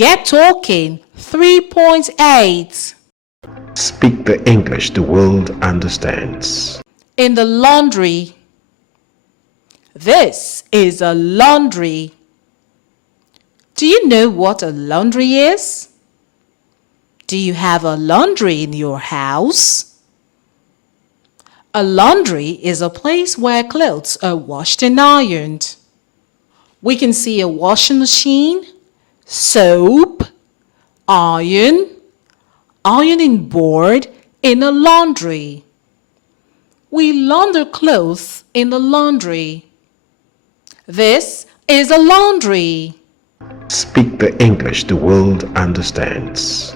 Get Talking 3.8. Speak the English the world understands. In the laundry. This is a laundry. Do you know what a laundry is? Do you have a laundry in your house? A laundry is a place where clothes are washed and ironed. We can see a washing machine, soap, ironing board in a laundry. We launder clothes in the laundry. This is a laundry. Speak the English the world understands.